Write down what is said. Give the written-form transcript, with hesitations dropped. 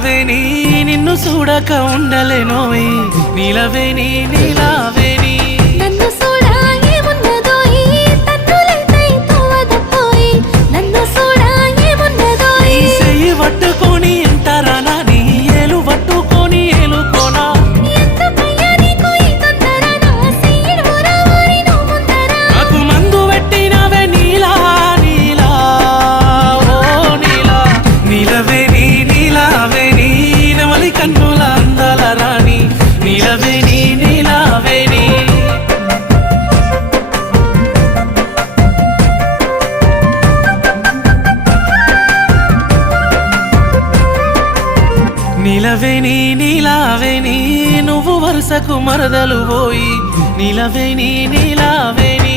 నీలావేని నిన్ను చూడక ఉండలేనోయ్ నీలవేని నీలావేని నన్ను చూడా ఏమున్నదోయ్ తన్నులైతే తోవదపోయ్ నన్ను చూడా ఏమున్నదోయ్ చెయ్యి పట్టుకొని ఎంతరానా నీ ఏలు పట్టుకొని ఏలుకోనా ఎందుకయ్యా నీకు ఈ తొందర నా సీడు రావారి నువ్వు ముందర నాకు మందు పెట్టినవే నీలా నీలా ఓ నీలా నీలవేని నీలావేని నెమలి కన్నుల అందాల రాణి నీలవేని నీలావేని నీలవేని నీలావేని నువ్వు వరుసకు మరదలు పోయి నీలవేని నీలావేని